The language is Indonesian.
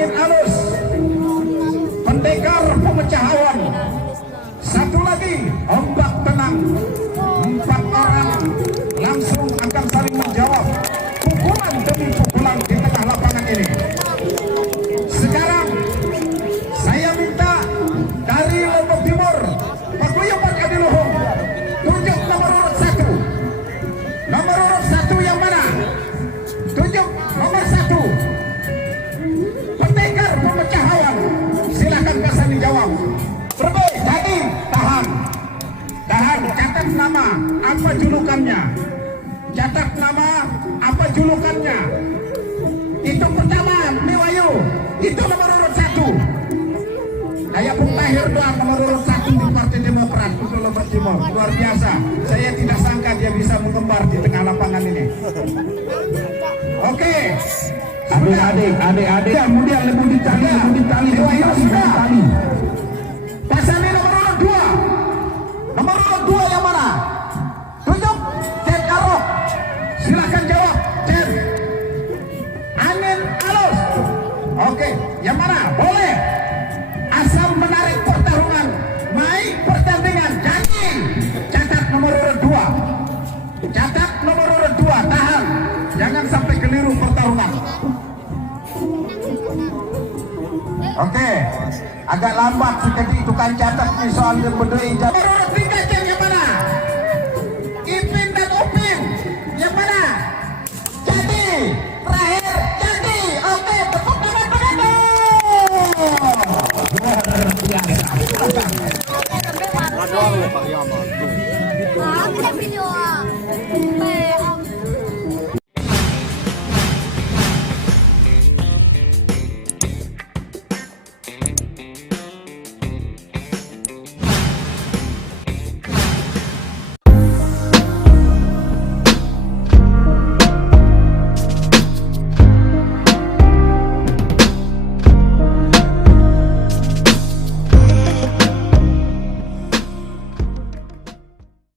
angin halus, pendekar pemecah awan. Satu lagi, ombak tenang. 4 orang langsung akan saling menjawab pukulan demi pukulan di tengah lapangan ini. Sekarang saya minta dari Lombok Timur, Paguyuban Adiluhung, tunjuk nomor urut 1. Nomor urut 1 yang mana? Tunjuk nomor 1. Pendekar pemecah awan. Silakan Kasani jawab. Berbeda, jadi tahan. Tahan, catat nama, apa julukannya? Catat nama, apa julukannya? Itu pertama, Miwayu. Itu nomor urut 1. Kayak Bung Tahir doang nomor urut 1 di Partai Demokrat untuk Lombok Timur. Luar biasa. Saya tidak sangka dia bisa menggembar di tengah lapangan ini. Oke. Adik-adik, kemudian lebih ditali. Pasang ini nomor urut 2. Nomor urut 2 yang mana? Tunjuk. Cen Arok. Silakan jawab. Cen. Angin halus. Oke, yang mana? Boleh. Asal menarik pertarungan, naik pertandingan. Jadi catat nomor urut 2. Catat nomor urut 2. Tahan. Jangan sampai keliru pertarungan. Oke, agak lambat sedikit itu kan catat nih soal yang berdua.